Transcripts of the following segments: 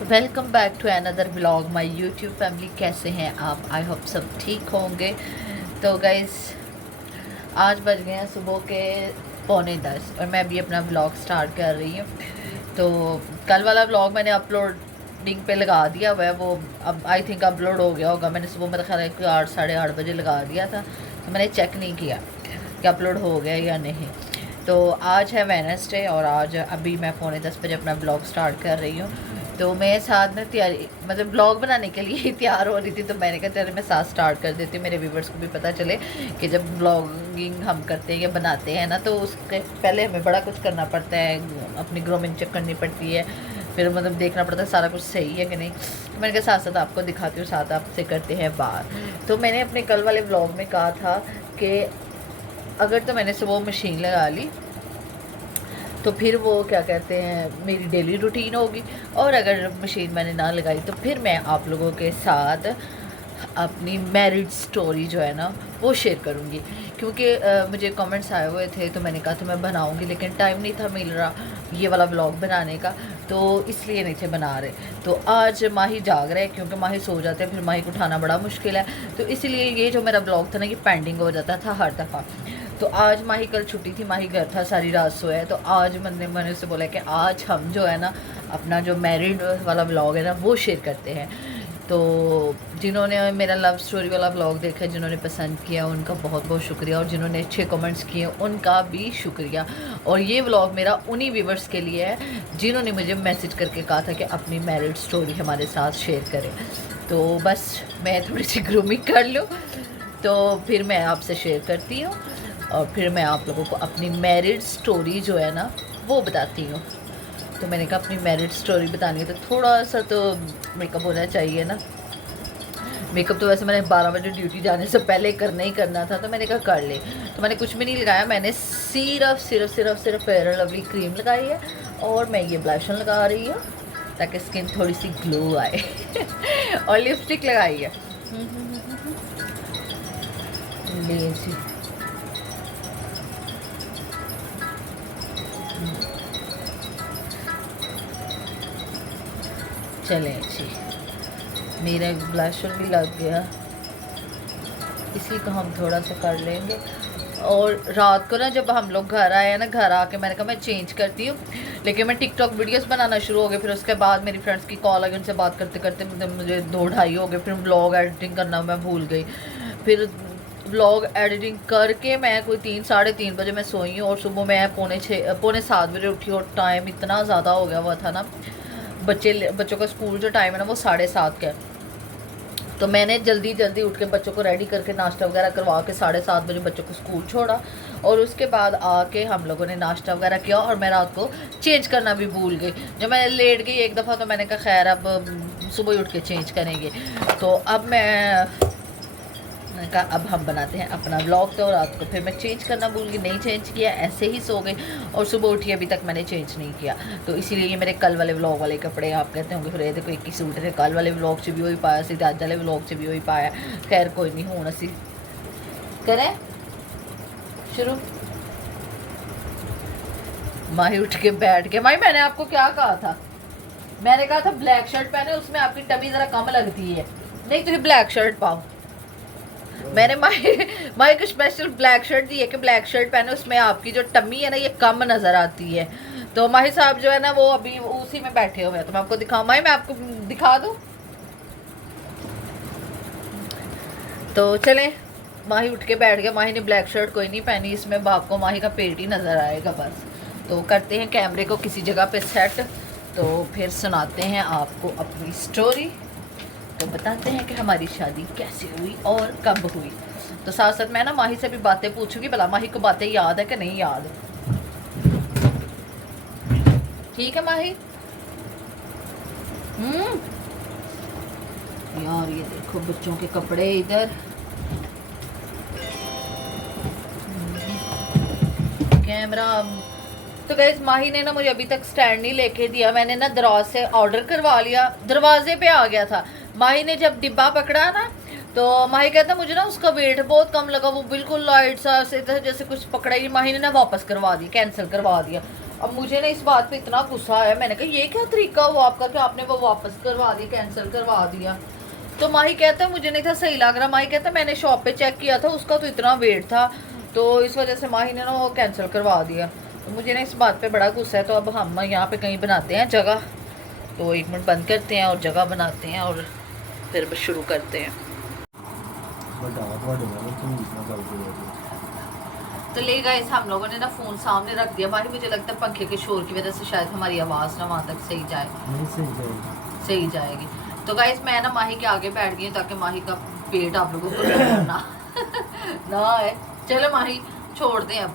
Welcome back to another blog my YouTube family. कैसे हैं आप? आई होप सब ठीक होंगे। तो गाइस, आज बज गए हैं सुबह के 9:45 और मैं अभी अपना ब्लॉग स्टार्ट कर रही हूँ। तो कल वाला ब्लॉग मैंने अपलोडिंग पे लगा दिया हुआ है, वो अब आई थिंक अपलोड हो गया होगा। मैंने सुबह मेरा ख्याल है कि 8 साढ़े 8 बजे लगा दिया था, तो मैंने चेक नहीं किया कि अपलोड हो गया या नहीं। तो आज है वेडनेसडे और आज अभी मैं 9:45 बजे अपना ब्लॉग स्टार्ट कर रही हूँ। तो मैं साथ में तैयारी मतलब ब्लॉग बनाने के लिए ही तैयार हो रही थी, तो मैंने कहा चलो मैं साथ स्टार्ट कर देती हूँ, मेरे व्यूवर्स को भी पता चले कि जब ब्लॉगिंग हम करते हैं या बनाते हैं ना, तो उसके पहले हमें बड़ा कुछ करना पड़ता है, अपनी ग्रूमिंग चेक करनी पड़ती है, फिर मतलब देखना पड़ता है सारा कुछ सही है कि नहीं। तो मैंने कहा साथ साथ आपको दिखाती हूँ, साथ आपसे करते हैं बात। तो मैंने अपने कल वाले ब्लॉग में कहा था कि अगर तो मैंने सुबह मशीन लगा ली तो फिर वो क्या कहते हैं मेरी डेली रूटीन होगी, और अगर मशीन मैंने ना लगाई तो फिर मैं आप लोगों के साथ अपनी मैरिड स्टोरी जो है ना वो शेयर करूँगी। क्योंकि मुझे कमेंट्स आए हुए थे, तो मैंने कहा था मैं बनाऊँगी, लेकिन टाइम नहीं था मिल रहा ये वाला ब्लॉग बनाने का, तो इसलिए नहीं थे बना रहे। तो आज माही जाग रहे हैं, क्योंकि माही सो जाते हैं फिर माही को उठाना बड़ा मुश्किल है, तो इसलिए ये जो मेरा ब्लॉग था ना ये पेंडिंग हो जाता था हर दफ़ा। तो आज माही कल छुट्टी थी, माही घर था, सारी रात सोया है। तो आज मैंने उससे बोला कि आज हम जो है ना अपना जो मैरिड वाला ब्लॉग है ना वो शेयर करते हैं। तो जिन्होंने मेरा लव स्टोरी वाला ब्लॉग देखा, जिन्होंने पसंद किया उनका बहुत बहुत शुक्रिया, और जिन्होंने अच्छे कमेंट्स किए उनका भी शुक्रिया। और ये ब्लॉग मेरा उन्हीं व्यूवर्स के लिए है जिन्होंने मुझे मैसेज करके कहा था कि अपनी मैरिड स्टोरी हमारे साथ शेयर करें। तो बस मैं थोड़ी सी ग्रूमिंग कर लूँ तो फिर मैं आपसे शेयर करती हूँ, और फिर मैं आप लोगों को अपनी मैरिड स्टोरी जो है ना वो बताती हूँ। तो मैंने कहा अपनी मैरिड स्टोरी बतानी है तो थोड़ा सा तो मेकअप होना चाहिए ना। मेकअप तो वैसे मैंने 12 बजे ड्यूटी जाने से पहले करना ही करना था, तो मैंने कहा कर ले। तो मैंने कुछ भी नहीं लगाया, मैंने सिर्फ फेयर एंड लवली क्रीम लगाई है, और मैं ये ब्लशन लगा रही हूँ ताकि स्किन थोड़ी सी ग्लो आए और लिपस्टिक लगाई है लेजी। चलें जी, मेरा ब्लशर भी लग गया, इसी को हम थोड़ा सा कर लेंगे। और रात को ना जब हम लोग घर आए ना, घर आके मैंने कहा मैं चेंज करती हूँ, लेकिन मैं टिकटॉक वीडियोस बनाना शुरू हो गई। फिर उसके बाद मेरी फ्रेंड्स की कॉल आई, उनसे बात करते करते मतलब मुझे 2 ढाई हो गए। फिर ब्लॉग एडिटिंग करना मैं भूल गई। फिर ब्लॉग एडिटिंग करके मैं कोई 3 साढ़े 3 बजे मैं सोई हूँ, और सुबह मैं पौने 7 बजे उठी, और टाइम इतना ज़्यादा हो गया हुआ था ना। बच्चों का स्कूल जो टाइम है ना वो 7:30 का है, तो मैंने जल्दी जल्दी उठ के बच्चों को रेडी करके नाश्ता वगैरह करवा के 7:30 बजे बच्चों को स्कूल छोड़ा, और उसके बाद आके हम लोगों ने नाश्ता वगैरह किया, और मैं रात को चेंज करना भी भूल गई। जब मैं लेट गई एक दफ़ा, तो मैंने कहा खैर अब सुबह ही उठ के चेंज करेंगे। तो अब मैंने कहा अब हम बनाते हैं अपना ब्लॉग। तो रात को फिर मैं चेंज करना भूल गई, नहीं चेंज किया, ऐसे ही सो गई, और सुबह उठी अभी तक मैंने चेंज नहीं किया। तो इसीलिए ये मेरे कल वाले व्लॉग वाले कपड़े आप कहते होंगे फिर ये देखो एक ही सूट है, कल वाले व्लॉग से भी वही पाया, सीधे अज वाले व्लॉग से भी वही पाया। खैर कोई नहीं, हूँ असी करें शुरू। माही उठ के बैठ के, माही मैंने आपको क्या कहा था? मैंने कहा था ब्लैक शर्ट पहने, उसमें आपकी टमी ज़रा कम लगती है, नहीं तो ब्लैक शर्ट पाओ। मैंने माई को स्पेशल ब्लैक शर्ट दी है कि ब्लैक शर्ट पहने, उसमें आपकी जो टम्मी है ना ये कम नज़र आती है। तो माही साहब जो है ना वो अभी उसी में बैठे हुए हैं, तो मैं आपको दिखाऊँ, माही मैं आपको दिखा दूँ। तो चले, माही उठ के बैठ गया। माही ने ब्लैक शर्ट कोई नहीं पहनी, इसमें आपको माही का पेट ही नज़र आएगा बस। तो करते हैं कैमरे को किसी जगह पे सेट, तो फिर सुनाते हैं आपको अपनी स्टोरी। तो बताते हैं कि हमारी शादी कैसे हुई और कब हुई। तो साथ साथ मैं ना माही से भी बातें पूछूंगी, भला माही को बातें याद है कि नहीं याद। ठीक है माही? यार ये देखो बच्चों के कपड़े इधर, कैमरा। तो गैस माही ने ना मुझे अभी तक स्टैंड नहीं लेके दिया, मैंने ना दराज से ऑर्डर करवा लिया, दरवाजे पे आ गया था। माही ने जब डिब्बा पकड़ा ना, तो माही कहता मुझे ना उसका वेट बहुत कम लगा, वो बिल्कुल लाइट सा से था जैसे कुछ पकड़ा ही। माही ने ना वापस करवा दिया, कैंसिल करवा दिया। अब मुझे ना इस बात पे इतना गुस्सा आया, मैंने कहा ये क्या तरीका हुआ आपका कि आपने वो वापस करवा दिया, कैंसिल करवा दिया। तो माही कहता है मुझे नहीं था सही लग रहा। माही कहता है मैंने शॉप पे चेक किया था, उसका तो इतना वेट था, तो इस वजह से माही ने ना वो कैंसिल करवा दिया। तो मुझे ना इस बात पे बड़ा गुस्सा है। तो अब हम यहाँ पे कहीं बनाते हैं जगह, तो 1 मिनट बंद करते हैं और जगह बनाते हैं और फिर शुरू करते हैं। तो ले गाइस हम लोगों ने ना फ़ोन सामने रख दिया। भाई मुझे लगता है पंखे के शोर की वजह से शायद हमारी आवाज़ ना वहाँ तक सही जाए, सही जाएगी। तो गाइस मैं ना माही के आगे बैठ गई ताकि माही का पेट आप लोगों को ना ना है। चलो माही छोड़ दें अब,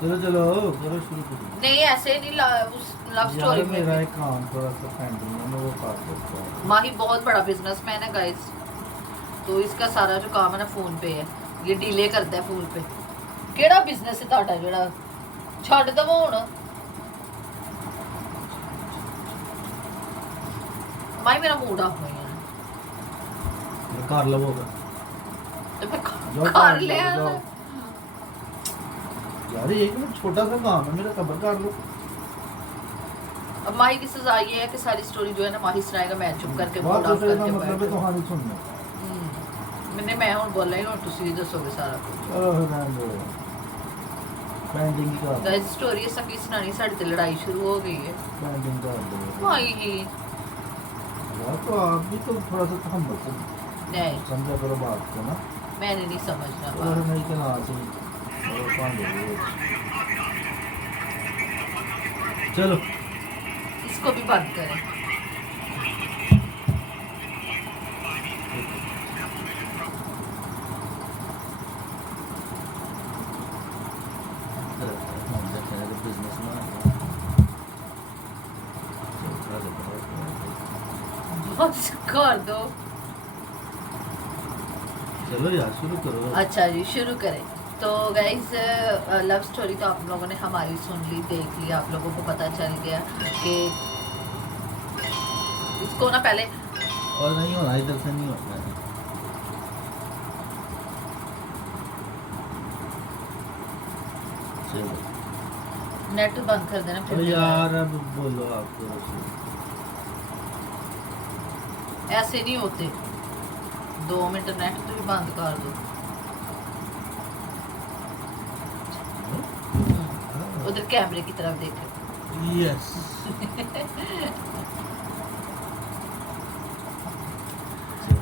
चलो चलो करो शुरू करो। नहीं ऐसे नहीं, उस लव स्टोरी में मेरा एक काम थोड़ा सा पेंडिंग है, मैं वो कर देता हूं। माही बहुत बड़ा बिजनेसमैन है गाइस, तो इसका सारा जो काम है ना फोन पे है, ये डिले करता है फोन पे। केड़ा बिजनेस है ਤੁਹਾਡਾ ਜਿਹੜਾ ਛੱਡ ਦਵੋ ਹੁਣ। माही मेरा मूड ऑफ नहीं है, कर लो तो मैं कर लिया। यार एक मिनट छोटा सा काम है मेरा, खबर कर लो। अब माही की सजा ये है कि सारी स्टोरी जो है ना माही सुनाएगा, मैं चुप करके मूड ऑफ करके मतलब है कहानी सुनना। मैंने मैं ਹੁਣ बोल रही हूं, ਤੁਸੀਂ ਦੱਸੋਗੇ ਸਾਰਾ ਕੁਝ। चलो रहने दो, पेंडिंग का गाइस स्टोरी ऐसा की सुनानी, साड़ी ते लड़ाई शुरू हो गई है। पेंडिंग कर दो माही ही यार, तो आप भी तो थोड़ा सा तहम्मुल से नहीं, समझा करो बात को ना। मैंने नहीं समझना और बात। नहीं के ना से चलो इसको भी बंद करें। बस कर दो। चलो यार शुरू करो। अच्छा जी शुरू करें। तो गाइज लव स्टोरी तो आप लोगों ने हमारी सुन ली, देख ली, आप लोगों को पता चल गया कि इसको ना पहले और नहीं होना, इधर से नहीं होना। चलो नेट बंद कर देना तो यार अब बोलो आप तो। ऐसे नहीं होते, 2 मिनट नेट तो भी बंद कर दो। उधर कैमरे की तरफ देखो। यस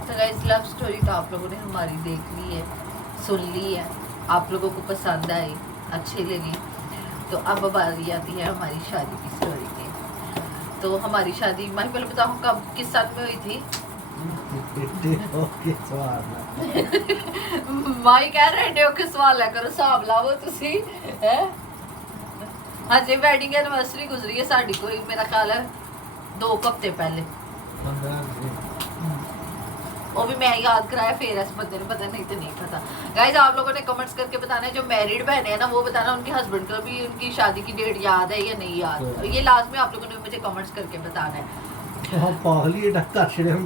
तो गाइस लव स्टोरी तो आप लोगों ने हमारी देख ली है, सुन ली है, आप लोगों को पसंद आई, अच्छी लगी। तो अब बारी आती है हमारी शादी की स्टोरी की। तो हमारी शादी मैं पहले बताऊँ कब किस साल में हुई थी। माई कह रहे डे के सवाल है करो, हिसाब लाओ तुसी है। हाँ जी वेडिंग एनिवर्सरी गुजरी है साड़ी कोई मेरा ख्याल है 2 हफ्ते पहले, वो भी मैं याद कराया, फिर इस बंदे ने पता नहीं तो नहीं पता। गाइज आप लोगों ने कमेंट्स करके बताना है, जो मैरिड बहने हैं ना वो बताना उनके हस्बैंड को भी उनकी शादी की डेट याद है या नहीं याद। और ये लाजमी आप लोगों ने मुझे कमेंट्स करके बताना है। हम पागली डक्का छिड़े हम।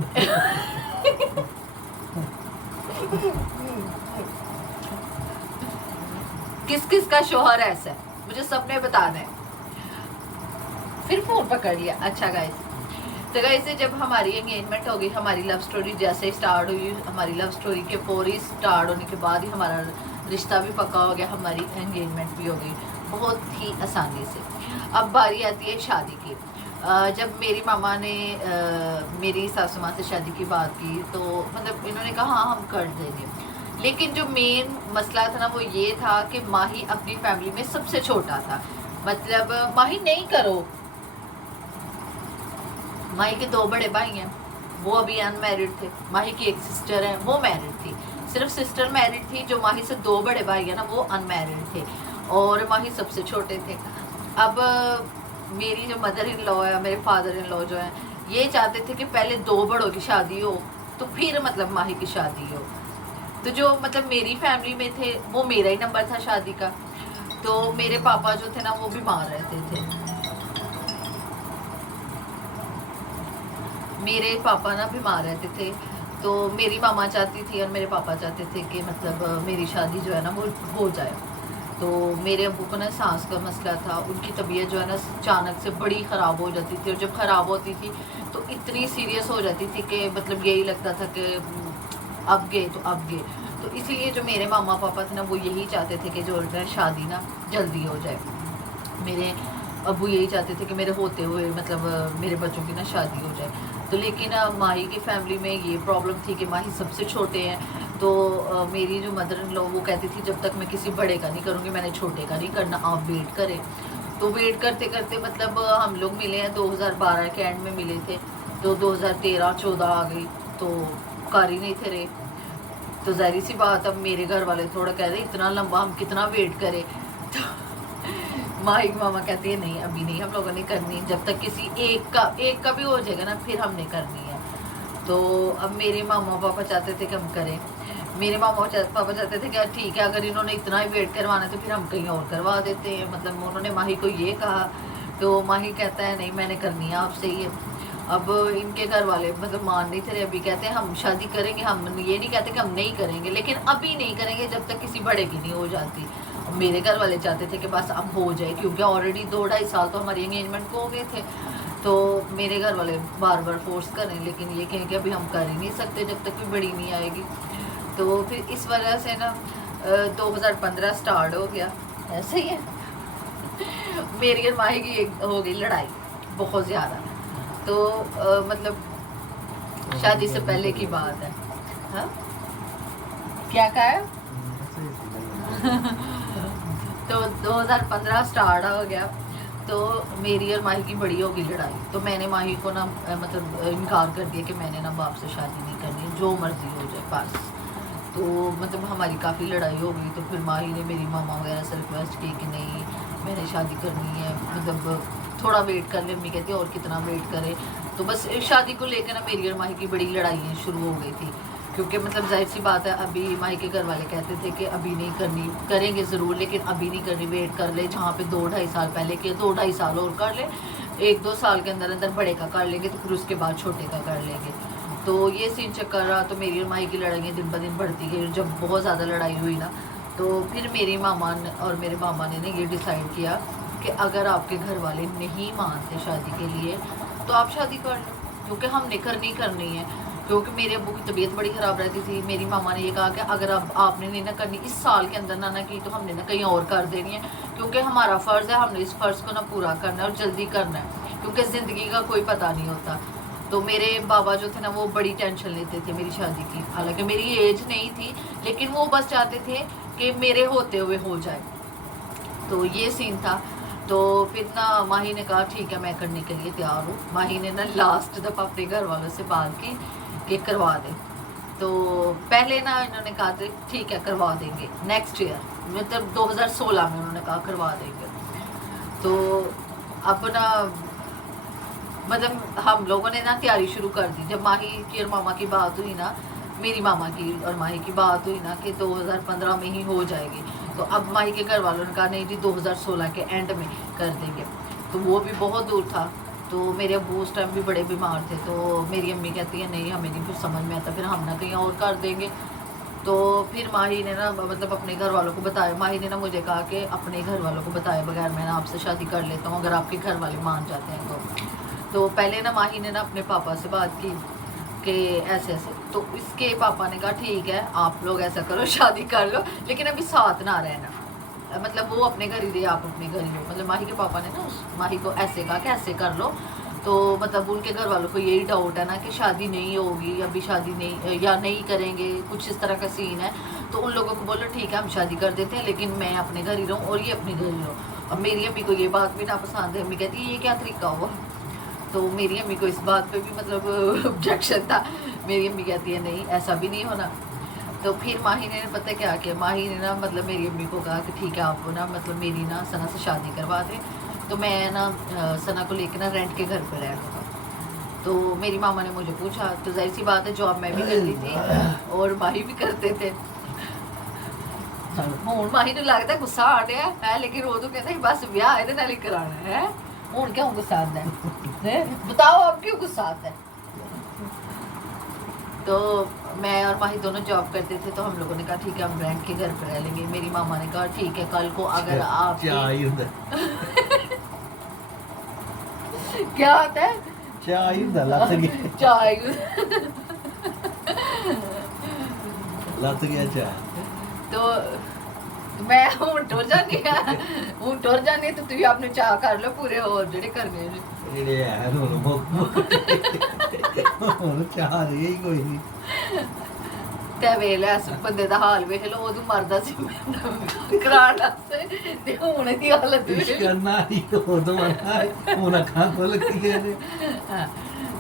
किस किस का शोहर ऐसा है मुझे सबने बताना है। फिर फोन पकड़ लिया। अच्छा गाइज तो गाइस जब हमारी एंगेजमेंट हो गई, हमारी लव स्टोरी जैसे स्टार्ट हुई, हमारी लव स्टोरी के पूरी स्टार्ट होने के बाद ही हमारा रिश्ता भी पक्का हो गया, हमारी एंगेजमेंट भी हो गई बहुत ही आसानी से। अब बारी आती है शादी की। जब मेरी मामा ने मेरी सासू माँ से शादी की बात की तो मतलब इन्होंने कहा हाँ हम कर देंगे, लेकिन जो मेन मसला था ना वो ये था कि माही अपनी फैमिली में सबसे छोटा था। मतलब माही नहीं करो, माही के 2 बड़े भाई हैं, वो अभी अनमैरिड थे। माही की एक सिस्टर है वो मैरिड थी, सिर्फ सिस्टर मैरिड थी। जो माही से 2 बड़े भाई हैं ना वो अनमैरिड थे और माही सबसे छोटे थे। अब मेरी जो मदर इन लॉ है, मेरे फादर इन लॉ जो है, ये चाहते थे कि पहले 2 बड़ों की शादी हो तो फिर मतलब माही की शादी हो। तो जो मतलब मेरी फैमिली में थे वो मेरा ही नंबर था शादी का। तो मेरे पापा जो थे ना वो बीमार रहते थे, मेरे पापा ना बीमार रहते थे। तो मेरी मामा चाहती थी और मेरे पापा चाहते थे कि मतलब मेरी शादी जो है ना वो हो जाए। तो मेरे अब्बू को ना सांस का मसला था, उनकी तबीयत जो है ना अचानक से बड़ी ख़राब हो जाती थी, और जब ख़राब होती थी तो इतनी सीरियस हो जाती थी कि मतलब यही लगता था कि अब गए तो अब गए। तो इसीलिए जो मेरे मामा पापा थे ना वो यही चाहते थे कि जो है शादी ना जल्दी हो जाए। मेरे अब्बू यही चाहते थे कि मेरे होते हुए मतलब मेरे बच्चों की ना शादी हो जाए। तो लेकिन माही की फैमिली में ये प्रॉब्लम थी कि माही सबसे छोटे हैं। तो मेरी जो मदर इन लॉ वो कहती थी जब तक मैं किसी बड़े का नहीं करूँगी मैंने छोटे का नहीं करना, आप वेट करें। तो वेट करते करते मतलब हम लोग मिले हैं 2012 के एंड में मिले थे, तो 2013-14 आ गई, तो कर ही नहीं थे रहे। तो ज़ाहिर सी बात, अब मेरे घर वाले थोड़ा कह रहे इतना लंबा हम कितना वेट करें। तो माही मामा कहती है नहीं अभी नहीं, हम लोगों ने करनी, जब तक किसी एक का भी हो जाएगा ना फिर हमने करनी है। तो अब मेरे मामा पापा चाहते थे कि हम करें। मेरे पापा चाहते थे कि ठीक है अगर इन्होंने इतना ही वेट करवाना है तो फिर हम कहीं और करवा देते हैं, मतलब उन्होंने माही को ये कहा। तो माही कहता है नहीं मैंने करनी है आपसे ये। अब इनके घर वाले मतलब मान नहीं थे, अभी कहते हैं हम शादी करेंगे, हम ये नहीं कहते कि हम नहीं करेंगे, लेकिन अभी नहीं करेंगे जब तक किसी बड़े की नहीं हो जाती। मेरे घर वाले चाहते थे कि बस अब हो जाए, क्योंकि ऑलरेडी 2-2.5 साल तो हमारी एंगेजमेंट को हो गए थे। तो मेरे घर वाले बार बार फोर्स करें, लेकिन ये कहें कि अभी हम कर ही नहीं सकते जब तक भी बड़ी नहीं आएगी। तो फिर इस वजह से ना 2015 स्टार्ट हो गया, ऐसे ही है। मेरी और माही की हो गई लड़ाई बहुत ज़्यादा। तो मतलब शादी से पहले की बात है। हाँ क्या कहा है? तो 2015 स्टार्ट हो गया, तो मेरी और माही की बड़ी होगी लड़ाई। तो मैंने माही को ना मतलब इनकार कर दिया कि मैंने ना बाप से शादी नहीं करनी, जो मर्जी हो जाए बस। तो मतलब हमारी काफ़ी लड़ाई हो गई। तो फिर माही ने मेरी मामा वगैरह से रिक्वेस्ट की कि नहीं मैंने शादी करनी है, मतलब थोड़ा वेट कर ले। मम्मी कहती है और कितना वेट करे। तो बस शादी को लेकर ना मेरी और माही की बड़ी लड़ाइयाँ शुरू हो गई थी, क्योंकि मतलब जाहिर सी बात है अभी माही के घर वाले कहते थे कि अभी नहीं करनी, करेंगे ज़रूर लेकिन अभी नहीं करनी, वेट कर ले, जहाँ पे 2-2.5 साल पहले किया 2-2.5 साल और कर ले, 1-2 साल के अंदर अंदर बड़े का कर लेंगे तो फिर उसके बाद छोटे का कर लेंगे। तो ये सीन चक्कर रहा। तो मेरी और माही की लड़ाइयाँ दिन ब दिन बढ़ती गई। जब बहुत ज़्यादा लड़ाई हुई ना तो फिर मेरी मामा और मेरे मामा ने ये डिसाइड किया कि अगर आपके घर वाले नहीं मानते शादी के लिए तो आप शादी कर लो, क्योंकि हमने करनी है। क्योंकि मेरे अब्बू की तबीयत बड़ी ख़राब रहती थी। मेरी मामा ने ये कहा कि अगर अब आपने नहीं ना करनी इस साल के अंदर ना की तो हमने ना कहीं और कर देनी है, क्योंकि हमारा फ़र्ज़ है, हमने इस फ़र्ज़ को ना पूरा करना है और जल्दी करना है, क्योंकि ज़िंदगी का कोई पता नहीं होता। तो मेरे बाबा जो थे ना वो बड़ी टेंशन लेते थे मेरी शादी की, हालांकि मेरी एज नहीं थी, लेकिन वो बस चाहते थे कि मेरे होते हुए हो जाए। तो ये सीन था। तो फिर ना माही ने कहा ठीक है मैं करने के लिए तैयार हूँ। माही ने ना लास्ट दफ़ा अपने घर वालों से बात की कि करवा दें। तो पहले ना इन्होंने कहा था ठीक है करवा देंगे नेक्स्ट ईयर, मतलब 2016 में उन्होंने कहा करवा देंगे। तो अब ना मतलब हम लोगों ने ना तैयारी शुरू कर दी। जब माही की और मामा की बात हुई ना, मेरी मामा की और माही की बात हुई ना कि 2015 में ही हो जाएगी, तो अब माही के घर वालों ने कहा नहीं जी 2016 के एंड में कर देंगे। तो वो भी बहुत दूर था। तो मेरे अब्बू उस टाइम भी बड़े बीमार थे। तो मेरी अम्मी कहती है नहीं हमें नहीं फिर समझ में आता, फिर हम ना कहीं और कर देंगे। तो फिर माही ने ना मतलब अपने घर वालों को बताया। माही ने ना मुझे कहा कि अपने घर वालों को बताए बगैर मैं ना आपसे शादी कर लेता हूँ अगर आपके घर वाले मान जाते हैं। तो पहले ना माही ने ना अपने पापा से बात की कि ऐसे ऐसे। तो इसके पापा ने कहा ठीक है आप लोग ऐसा करो शादी कर लो, लेकिन अभी साथ ना रहना, मतलब वो अपने घर ही रहे आप अपने घर ही हो। मतलब माही के पापा ने ना उस माही को ऐसे कहा कि ऐसे कर लो। तो मतलब उनके घर वालों को यही डाउट है ना कि शादी नहीं होगी, अभी शादी नहीं या नहीं करेंगे, कुछ इस तरह का सीन है। तो उन लोगों को बोलो ठीक है हम शादी कर देते हैं, लेकिन मैं अपने घर ही रहूँ और ये अपने घर ही रहो। अब मेरी अम्मी को ये बात भी ना पसंद है। अम्मी कहती है ये क्या तरीका हुआ। तो मेरी अम्मी को इस बात पे भी मतलब ऑब्जेक्शन था। मेरी अम्मी कहती है नहीं ऐसा भी नहीं होना। तो फिर माही ने पता क्या किया, माही ने ना मतलब मेरी अम्मी को कहा कि ठीक है आपको ना मतलब मेरी ना सना से शादी करवा दें, तो मैं ना सना को लेकर ना रेंट के घर पर रह लूँगा। तो मेरी मामा ने मुझे पूछा, तो जाहिर सी बात है जॉब मैं भी करती थी और माही भी करते थे। ਹੁਣ ਮਾਹੀ ਨੂੰ ਲੱਗਦਾ ਗੁੱਸਾ ਆ ਰਿਹਾ ਹੈ, लेकिन वो तो कहता है बस ब्याह ਇਹਦੇ ਨਾਲ ਹੀ कराना है। ਹੁਣ क्यों गुस्सा आता है बताओ अब क्यों गुस्सा आता है। तो मैं और माही दोनों जॉब करते थे, तो हम लोगों ने कहा ठीक है हम रेंट के घर पर रह लेंगे। मेरी मामा ने कहा ठीक है, कल को अगर आप चाय ਹੁੰਦਾ क्या होता है ਚਾਹ ਹੁੰਦਾ ਲੱਤ ਗਿਆ चाय ਲੱਤ ਗਿਆ ਚਾਹ तो मैं हूँ टुर जानी है, हूँ टुर जानी तो तुम अपने चाह कर लो पूरे और जेडे करने ने। ਜਿਹੜੇ ਹੈ ਹੁਣ ਹੁਣ ਚਾਹ ਰਹੀ ਕੋਈ ਨਹੀਂ ते वेले इस बंदे दा हाल वेख लो, ओदू मरदा सी कराण वास्ते ते हुण दी हालत इश्क करना ही उਦੋਂ आना ਹੁਣ ਅੱਖਾਂ ਖੁੱਲ ਗਈਆਂ ਨੇ हाँ,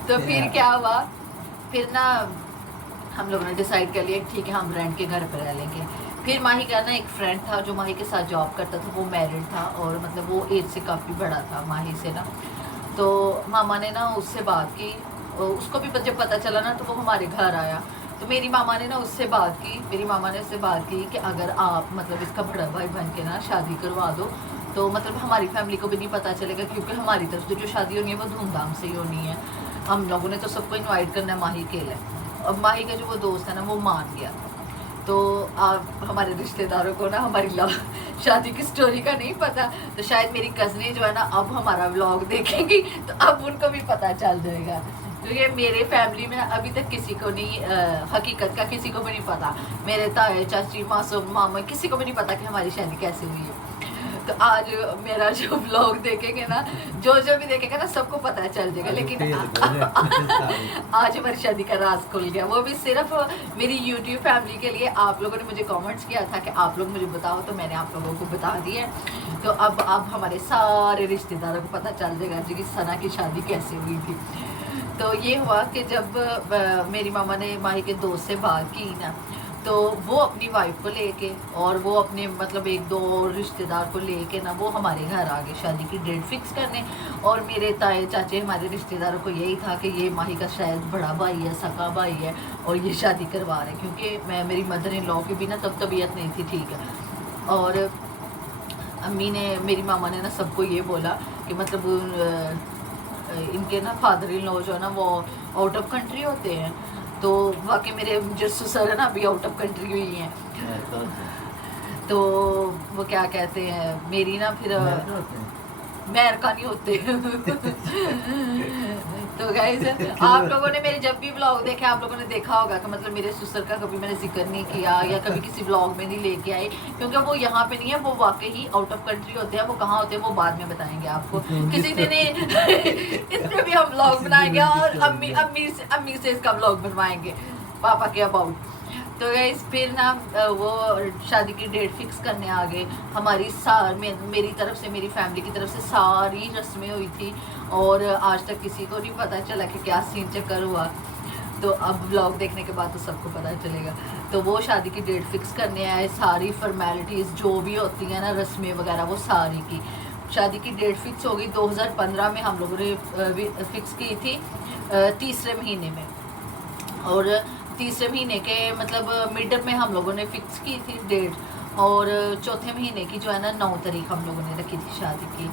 तो फिर क्या हुआ, फिर ना हम लोगों ने डिसाइड कर लिया ठीक है हम रेंट के घर पर रह लेंगे। फिर माही का ना एक फ्रेंड था जो माही के साथ जॉब करता था, वो मैरिड था और मतलब वो एज से काफ़ी बड़ा था माही से ना। तो मामा ने ना उससे बात की, उसको भी जब पता चला ना तो वो हमारे घर आया। तो मेरी मामा ने ना उससे बात की, मेरी मामा ने उससे बात की कि अगर आप मतलब इसका बड़ा भाई बन के ना शादी करवा दो तो मतलब हमारी फैमिली को भी नहीं पता चलेगा, क्योंकि हमारी तरफ से जो शादी होनी है वो धूमधाम से ही होनी है। हम लोगों ने तो सबको इनवाइट करना है माही के लिए। और माही का जो वो दोस्त है ना वो मान गया। तो आप हमारे रिश्तेदारों को ना हमारी लव शादी की स्टोरी का नहीं पता, तो शायद मेरी कज़नें जो है ना अब हमारा व्लॉग देखेंगी तो अब उनको भी पता चल जाएगा, क्योंकि मेरे फैमिली में अभी तक किसी को नहीं हकीकत का किसी को भी नहीं पता। मेरे ताए चाची मासूम मामा किसी को भी नहीं पता कि हमारी शादी कैसे हुई है। तो आज मेरा जो ब्लॉग देखेंगे ना, जो भी देखेगा ना सबको पता चल जाएगा। लेकिन आज हमारी शादी का राज खुल गया, वो भी सिर्फ मेरी यूट्यूब फैमिली के लिए। आप लोगों ने मुझे कमेंट्स किया था कि आप लोग मुझे बताओ, तो मैंने आप लोगों को बता दिया। तो अब हमारे सारे रिश्तेदारों को पता चल जाएगा जी कि सना की शादी कैसे हुई थी। तो ये हुआ कि जब मेरी मामा ने माही के दोस्त से बात की ना, तो वो अपनी वाइफ को लेके और वो अपने मतलब एक दो रिश्तेदार को लेके ना वो हमारे घर आ गए शादी की डेट फिक्स करने। और मेरे ताए चाचे हमारे रिश्तेदारों को यही था कि ये माही का शायद बड़ा भाई है, सका भाई है, और ये शादी करवा रहे, क्योंकि मेरी मदर इन लॉ की भी ना तब तबीयत नहीं थी ठीक है। और अम्मी ने मेरी मामा ने ना सबको ये बोला कि मतलब इनके ना फादर इन लॉ जो है ना वो आउट ऑफ कंट्री होते हैं। तो वाकई मेरे जो ससुर है ना अभी आउट ऑफ कंट्री हुई हैं। तो वो क्या कहते हैं मेरी ना फिर अमेरिका नहीं होते। तो गाइस आप लोगों ने मेरे जब भी व्लॉग देखे आप लोगों ने देखा होगा कि मतलब मेरे ससुर का कभी मैंने जिक्र नहीं किया या कभी किसी व्लॉग में नहीं लेके आई, क्योंकि वो यहाँ पे नहीं है, वो वाकई ही आउट ऑफ कंट्री होते हैं। वो कहाँ होते हैं वो बाद में बताएंगे आपको किसी दिन। इस पे भी हम व्लॉग बनाएंगे और अम्मी से इसका व्लॉग बनवाएंगे पापा के अबाउट। तो गाइस फिर ना वो शादी की डेट फिक्स करने आ गए। हमारी मेरी तरफ से मेरी फैमिली की तरफ से सारी रस्में हुई थी और आज तक किसी को नहीं पता चला कि क्या सीन चक्कर हुआ। तो अब व्लॉग देखने के बाद तो सबको पता चलेगा। तो वो शादी की डेट फिक्स करने आए, सारी फॉर्मेलिटीज़ जो भी होती हैं ना रस्में वगैरह वो सारी की। शादी की डेट फिक्स हो गई 2015 में हम लोगों ने फिक्स की थी तीसरे महीने में, और तीसरे महीने के मतलब मिड में हम लोगों ने फिक्स की थी डेट, और चौथे महीने की जो है ना 9 तारीख हम लोगों ने रखी थी शादी की।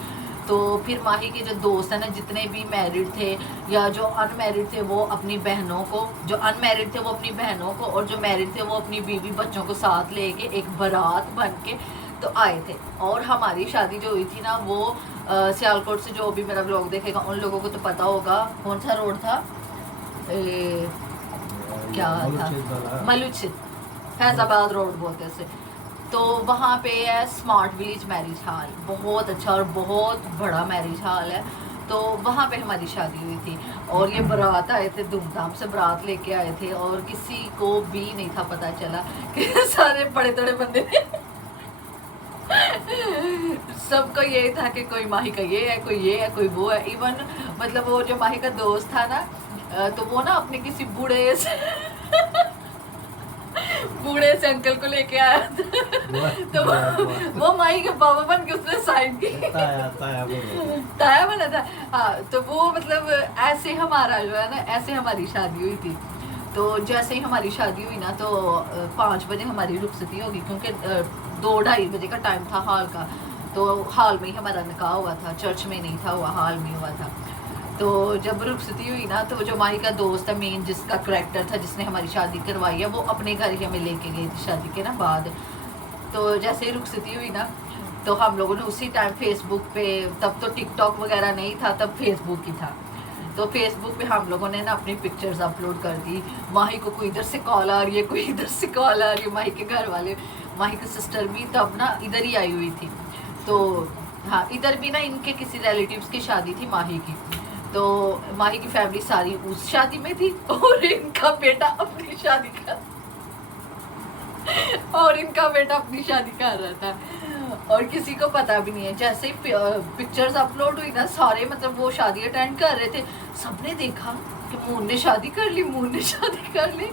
तो फिर माही के जो दोस्त हैं ना जितने भी मैरिड थे या जो अनमैरिड थे वो अपनी बहनों को, जो अनमैरिड थे वो अपनी बहनों को, और जो मैरिड थे वो अपनी बीवी बच्चों को साथ लेके एक बारात बन के तो आए थे। और हमारी शादी जो हुई थी ना वो सियालकोट से, जो भी मेरा ब्लॉग देखेगा उन लोगों को तो पता होगा कौन सा रोड था, क्या था मलुचित फैजाबाद रोड बोलते हैं उसे। तो वहाँ पे है स्मार्ट विलेज मैरिज हॉल, बहुत अच्छा और बहुत बड़ा मैरिज हॉल है। तो वहाँ पे हमारी शादी हुई थी और ये बारात आए थे, धूमधाम से बारात लेके आए थे और किसी को भी नहीं था पता चला कि सारे बड़े बड़े बंदे थे। सबको यही था कि कोई माही का ये है, कोई ये है, कोई वो है। इवन मतलब वो जो माही का दोस्त था ना, तो वो ना अपने किसी बूढ़े से अंकल को लेके आया था। तो वो माही के बाबा बन के उसने साइन की, ताया बना था। हाँ, तो वो मतलब ऐसे हमारा जो है ना, ऐसे हमारी शादी हुई थी। तो जैसे ही हमारी शादी हुई ना तो 5 बजे हमारी रुखसती होगी, क्योंकि 2-2:30 बजे का टाइम था हॉल का। तो हॉल में ही हमारा निकाह हुआ था, चर्च में नहीं था हुआ, हॉल में हुआ था। तो जब रुखसती हुई ना, तो जो माही का दोस्त है मेन, जिसका करेक्टर था, जिसने हमारी शादी करवाई है, वो अपने घर ही हमें लेके गई थी शादी के ना बाद। तो जैसे ही रुखसती हुई ना, तो हम लोगों ने उसी टाइम फेसबुक पे, तब तो टिकटॉक वगैरह नहीं था, तब फेसबुक ही था, तो फेसबुक पे हम लोगों ने ना अपनी पिक्चर्स अपलोड कर दी। माही को कोई इधर से कॉल आ रही है, कोई इधर से कॉल आ रही है। माही के घर वाले, माही की सिस्टर भी तब ना इधर ही आई हुई थी। तो हाँ, इधर भी ना इनके किसी रिलेटिव्स की शादी थी माही की, तो माही की फैमिली सारी उस शादी में थी, और इनका बेटा अपनी शादी कर और इनका बेटा अपनी शादी कर रहा था, और किसी को पता भी नहीं है। जैसे ही पिक्चर्स अपलोड हुई ना, सारे मतलब वो शादी अटेंड कर रहे थे, सबने देखा कि मून ने शादी कर ली, मून ने शादी कर ली।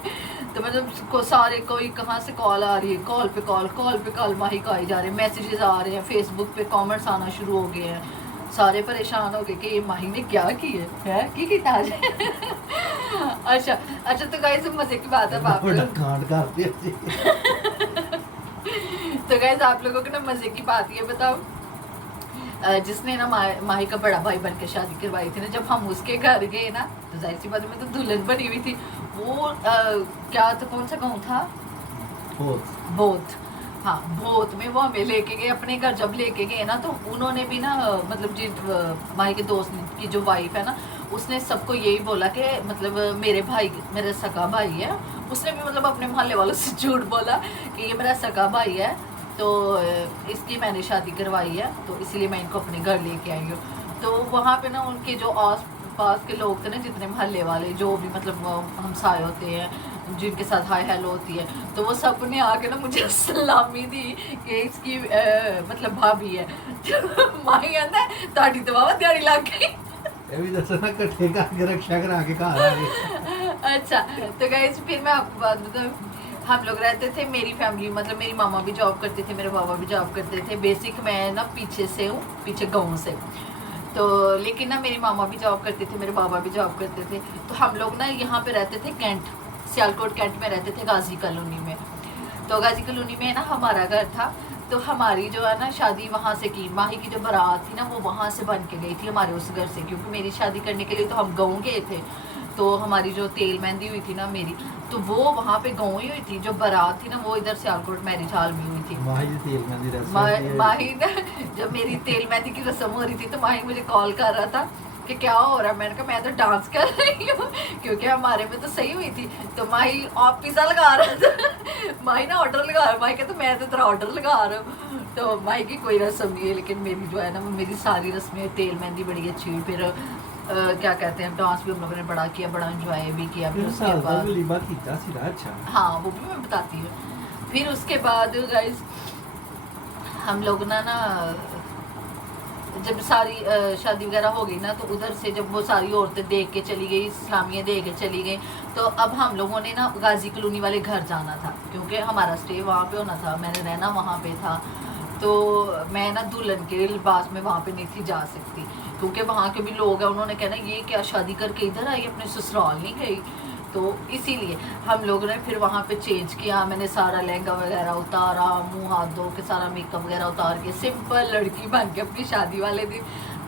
तो मतलब सारे, कोई कहाँ से कॉल आ रही है, कॉल पे कॉल माही को आई जा रहे हैं, मैसेजेस आ रहे हैं, फेसबुक पे कमेंट्स आना शुरू हो गए हैं। सारे परेशान हो गए कि ये माही ने क्या की है की किया आज। अच्छा तो गाइस मजे की बात है बाप रे। कांड करते हैं। तो गाइस आप लोगों को ना मजे की बात ये बताओ, जिसने ना माही का बड़ा भाई बन के शादी करवाई थी ना, जब हम उसके घर गए ना, तो जाहिर सी बात में तो दुल्हन बनी हुई थी वो। क्या था, कौन सा गाँव था, बोध। हाँ, बोध में वो हमें लेके गए अपने घर। जब लेके गए ना, तो उन्होंने भी ना मतलब जिन माही के दोस्त की जो वाइफ है ना, उसने सबको यही बोला कि मतलब मेरे सगा भाई है। उसने भी मतलब अपने मोहल्ले वालों से झूठ बोला कि ये मेरा सगा भाई है, तो इसकी मैंने शादी करवाई है, तो इसलिए मैं इनको अपने घर लेके आई हूँ। तो वहाँ पे ना उनके जो आस पास के लोग थे ना, जितने मोहल्ले वाले जो भी मतलब हमसाए होते हैं, जिनके साथ हाय हेलो होती है, तो वो सब ने आके ना मुझे सलामी दी कि इसकी मतलब भाभी है। माही कहता है ताड़ी तो बाबा दिहाड़ी लग गई। ये भी दस ना कट्ठे करके रक्षा करा के घर आ गए। अच्छा तो गाइस, फिर मैं आपको बात बताऊं, हम लोग रहते थे, मेरी फैमिली मतलब मेरी मामा भी जॉब करते थे, मेरे पापा भी जॉब करते थे। बेसिक मैं ना पीछे से हूँ, पीछे गाँव से, तो लेकिन ना मेरी मामा भी जॉब करते थे, मेरे बाबा भी जॉब करते थे। तो हम लोग ना यहाँ पे रहते थे कैंट, सियालकोट कैंट में रहते थे, गाजी कॉलोनी में। तो गाजी कॉलोनी में ना हमारा घर था। तो हमारी जो है ना शादी वहाँ से की, माही की जो बारात थी ना वो वहाँ से बन के गई थी हमारे उस घर से, क्योंकि मेरी शादी करने के लिए तो हम गाँव गए थे। तो हमारी जो तेल मेहंदी हुई थी ना मेरी, तो वो वहाँ पे गाँव ही हुई थी। जो बारात थी ना वो इधर सियालकोट मैरिज हॉल में हुई थी। माही ना जब मेरी तेल मेहंदी की रस्म हो रही थी, तो माही मुझे कॉल कर रहा था कि क्या हो रहा है। मैंने कहा मैं तो डांस कर रही हूँ, क्योंकि हमारे में तो सही हुई थी। तो माही आप पिज़्ज़ा लगा रहा था। माही ना ऑर्डर लगा रहा, माही कहता तो मैं तो तेरा ऑर्डर लगा रहा हूँ। तो माही की कोई रस्म नहीं है, लेकिन मेरी जो है ना, मेरी सारी रस्में, तेल मेहंदी बड़ी अच्छी हुई। फिर क्या कहते हैं, डांस भी हम लोगों ने बड़ा किया, बड़ा एंजॉय भी किया। फिर उसके बाद अच्छा, हाँ वो भी मैं बताती हूँ। फिर उसके बाद गाइस हम लोग ना जब सारी शादी वगैरह हो गई ना, तो उधर से जब वो सारी औरतें देख के चली गई, इस्लामिया देख के चली गई, तो अब हम लोगों ने ना गाजी कॉलोनी वाले घर जाना था, क्योंकि हमारा स्टे वहाँ पे होना था, मैंने रहना वहाँ पे था। तो मैं ना दुल्हन के लिबास में वहाँ पे नहीं थी जा सकती, क्योंकि वहाँ के भी लोग हैं, उन्होंने कहना ये क्या शादी करके इधर आई, अपने ससुराल नहीं गई। तो इसीलिए हम लोगों ने फिर वहाँ पे चेंज किया। मैंने सारा लहंगा वगैरह उतारा, मुंह हाथ धो के सारा मेकअप वगैरह उतार के सिंपल लड़की बन के अपनी शादी वाले दिन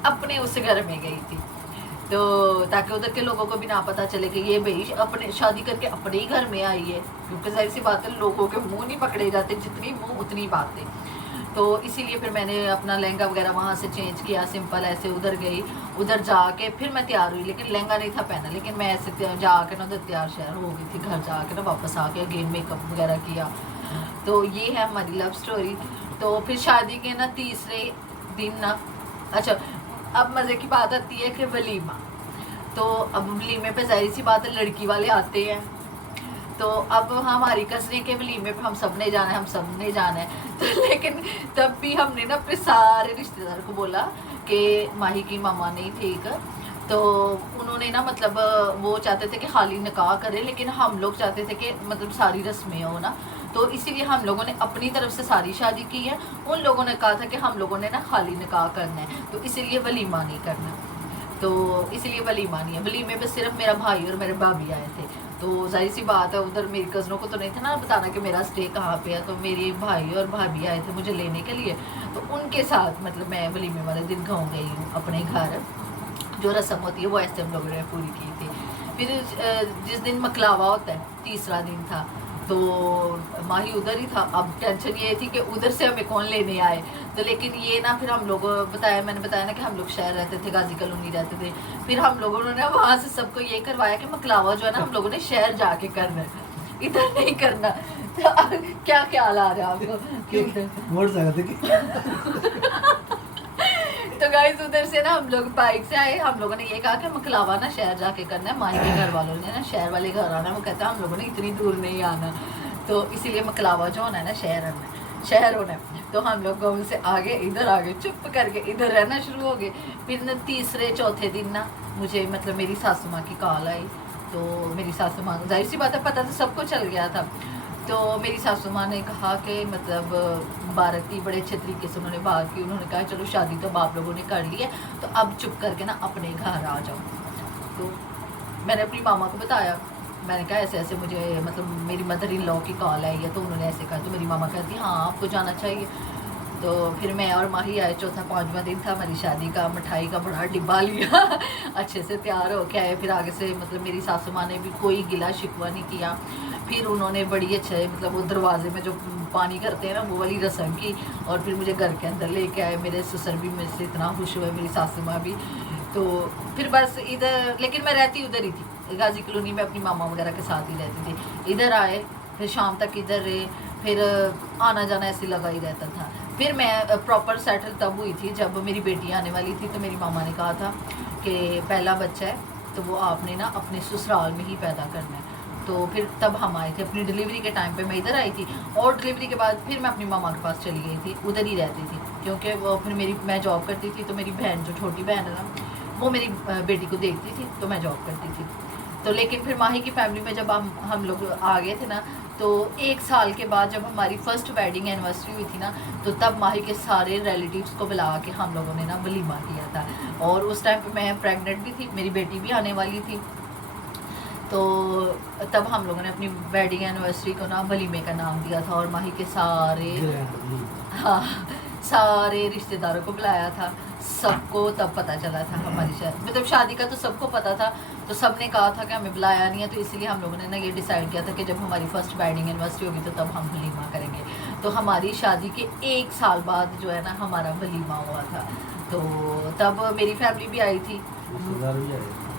अपने उस घर में गई थी। तो ताकि उधर के लोगों को भी ना पता चले कि ये भाई अपने शादी करके अपने ही घर में आई है, क्योंकि जाहिर सी बात है लोगों के मुँह नहीं पकड़े जाते, जितनी मुँह उतनी बातें। तो इसीलिए फिर मैंने अपना लहंगा वगैरह वहाँ से चेंज किया, सिंपल ऐसे उधर गई। उधर जाके फिर मैं तैयार हुई, लेकिन लहंगा नहीं था पहना, लेकिन मैं ऐसे जाके ना उधर तैयार शहर हो गई थी। घर जाके ना वापस आके अगेन मेकअप वगैरह किया। तो ये है हमारी लव स्टोरी। तो फिर शादी के ना तीसरे दिन ना, अच्छा अब मज़े की बात आती है कि वलीमा। तो अब वलीमे पे जाहिर सी बात है लड़की वाले आते हैं। तो अब हमारी कसने के वलीमे पे हम सब ने जाना है। तो लेकिन तब भी हमने ना अपने सारे रिश्तेदार को बोला कि माही की मामा नहीं ठीक, तो उन्होंने ना मतलब वो चाहते थे कि खाली निकाह करें, लेकिन हम लोग चाहते थे कि मतलब सारी रस्में हो ना। तो इसीलिए हम लोगों ने अपनी तरफ से सारी शादी की है। उन लोगों ने कहा था कि हम लोगों ने ना खाली निकाह करना है, तो इसीलिए वलीमा नहीं करना। तो इसलिए वलीमा नहीं है। वलीमे पे सिर्फ मेरा भाई और मेरे भाभी आए थे। तो जाहिर सी बात है उधर मेरी कज़नों को तो नहीं था ना बताना कि मेरा स्टे कहाँ पे है। तो मेरे भाई और भाभी आए थे मुझे लेने के लिए, तो उनके साथ मतलब मैं वलीमे वाले दिन गाँव गई हूँ अपने घर। जो रस्म होती है वो ऐसे हम लोगों ने पूरी की थी। फिर जिस दिन मकलावा होता है, तीसरा दिन था, तो माही उधर ही था। अब टेंशन ये थी कि उधर से हमें कौन लेने आए, तो लेकिन ये ना फिर हम लोग मैंने बताया ना कि हम लोग शहर रहते थे, गाजी कॉलोनी रहते थे। फिर हम लोगों ने ना वहाँ से सबको ये करवाया कि मकलावा जो है ना हम लोगों ने शहर जाके करना है, इधर नहीं करना। तो क्या ख्याल आ रहा है आपको? मोटरसाइकिल तो गाइस उधर से ना हम लोग बाइक से आए। हम लोगों ने ये कहा कि मकलावा ना शहर जाके करना है। माही के घर वालों ने ना शहर वाले घर आना, वो कहता है हम लोगों ने इतनी दूर नहीं आना, तो इसीलिए मकलावा जो होना है ना शहर होना है। तो हम लोग गाँव से आगे इधर आ गए, चुप करके इधर रहना शुरू हो गए। फिर ना तीसरे चौथे दिन ना मुझे मतलब मेरी सासू माँ की कॉल आई। तो मेरी सासू माँ, जाहिर सी बात है पता तो सबको चल गया था। तो मेरी सासू माँ ने कहा कि मतलब बाराती बड़े अच्छे तरीके से उन्होंने बात की। उन्होंने कहा चलो शादी तो आप लोगों ने कर ली है, तो अब चुप करके ना अपने घर आ जाओ। तो मैंने अपनी मामा को बताया, मैंने कहा ऐसे ऐसे मुझे मतलब मेरी मदर इन लॉ की कॉल आई है, तो उन्होंने ऐसे कहा। तो मेरी मामा कहती हाँ आपको जाना चाहिए। तो फिर मैं और माही आए, चौथा पाँचवा दिन था हमारी शादी का। मिठाई का बड़ा डिब्बा लिया अच्छे से तैयार हो के आए। फिर आगे से मतलब मेरी सासू माँ ने भी कोई गिला शिकवा नहीं किया। फिर उन्होंने बड़ी अच्छे मतलब वो दरवाजे में जो पानी करते हैं ना वो वाली रस्म की, और फिर मुझे घर के अंदर लेके आए। मेरे ससुर भी मुझसे इतना खुश हुए, मेरी सासू माँ भी। तो फिर बस इधर, लेकिन मैं रहती उधर ही थी, गाजी कॉलोनी में अपनी मामा वगैरह के साथ ही रहती थी। इधर आए, फिर शाम तक इधर रहे, फिर आना जाना ऐसे लगा ही रहता था। फिर मैं प्रॉपर सेटल तब हुई थी जब मेरी बेटी आने वाली थी। तो मेरी मामा ने कहा था कि पहला बच्चा है तो वो आपने ना अपने ससुराल में ही पैदा करना है। तो फिर तब हम आए थे, अपनी डिलीवरी के टाइम पे मैं इधर आई थी, और डिलीवरी के बाद फिर मैं अपनी मामा के पास चली गई थी, उधर ही रहती थी। क्योंकि वो फिर मैं जॉब करती थी, तो मेरी बहन जो छोटी बहन है ना वो मेरी बेटी को देखती थी, तो मैं जॉब करती थी। तो लेकिन फिर माही की फैमिली में जब हम लोग आ गए थे ना, तो 1 साल के बाद जब हमारी फर्स्ट वेडिंग एनिवर्सरी हुई थी ना, तो तब माही के सारे रिलेटिव्स को बुला के हम लोगों ने ना वलीमा किया था। और उस टाइम पे मैं प्रेग्नेंट भी थी, मेरी बेटी भी आने वाली थी। तो तब हम लोगों ने अपनी वेडिंग एनिवर्सरी को ना वलीमे का नाम दिया था, और माही के सारे रिश्तेदारों को बुलाया था। सबको तब पता चला था हमारी मतलब शादी का तो सबको पता था, तो सबने कहा था कि हमें बुलाया नहीं है। तो इसीलिए हम लोगों ने ना ये डिसाइड किया था कि जब हमारी फर्स्ट वेडिंग एनिवर्सरी होगी तो तब हम वलीमा करेंगे। तो हमारी शादी के 1 साल बाद जो है ना हमारा वलीमा हुआ था। तो तब मेरी फैमिली भी आई थी,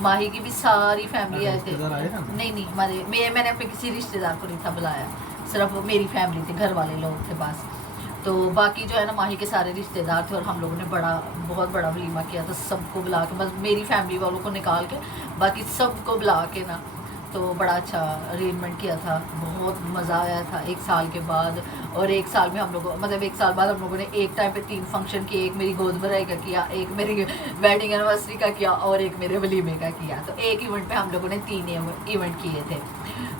माही की भी सारी फैमिली आए थे। नहीं मैंने अपने किसी रिश्तेदार को नहीं था बुलाया, सिर्फ मेरी फैमिली थी, घर वाले लोग थे बस। तो बाकी जो है ना माही के सारे रिश्तेदार थे, और हम लोगों ने बहुत बड़ा वलीमा किया था, सबको बुला के, बस मेरी फैमिली वालों को निकाल के बाकी सबको बुला के ना। तो बड़ा अच्छा अरेंजमेंट किया था, बहुत मज़ा आया था 1 साल के बाद। और 1 साल में हम लोगों मतलब 1 साल बाद हम लोगों ने एक टाइम पे 3 फंक्शन किए, एक मेरी गोद भराई का किया, एक मेरी वेडिंग एनिवर्सरी का किया, और एक मेरे वलीमे का किया। तो एक इवेंट पे हम लोगों ने 3 इवेंट किए थे।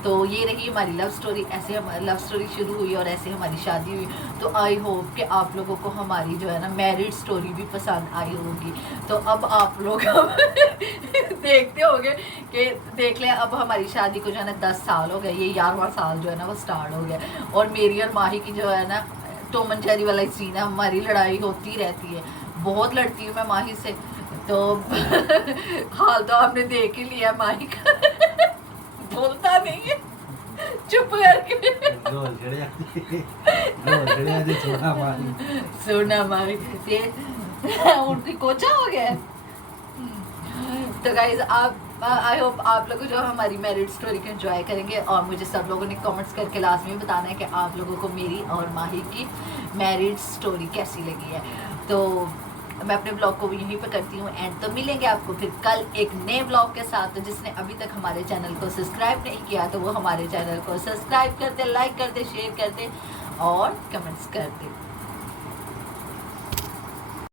तो ये रही हमारी लव स्टोरी, ऐसे हमारी लव स्टोरी शुरू हुई और ऐसे हमारी शादी हुई। तो आई होप कि आप लोगों को हमारी जो है ना मैरिड स्टोरी भी पसंद आई होगी। तो अब आप लोग देखते होंगे कि देख लें, अब हमारी शादी को जो है ना 10 साल हो गए, ये 11वां साल जो है ना वो स्टार्ट हो गया। और मेरी और माही की जो है ना टॉम एंड जेरी वाला सीन है, हमारी लड़ाई होती रहती है, बहुत लड़ती हूँ मैं माही से। तो हाल तो आपने देख ही लिया माही का बोलता नहीं है, चुप करके सोना मारी ये उनकी कोचा हो गया। तो गाइज आप आई होप आप लोग जो हमारी मैरिड स्टोरी को एंजॉय करेंगे, और मुझे सब लोगों ने कमेंट्स करके लास्ट में बताना है कि आप लोगों को मेरी और माही की मैरिड स्टोरी कैसी लगी है। तो मैं अपने ब्लॉग को यहीं पे करती हूँ एंड। तो मिलेंगे आपको फिर कल एक नए ब्लॉग के साथ। तो जिसने अभी तक हमारे चैनल को सब्सक्राइब नहीं किया तो वो हमारे चैनल को सब्सक्राइब कर दे, लाइक कर दे, शेयर कर दे और कमेंट्स कर दे।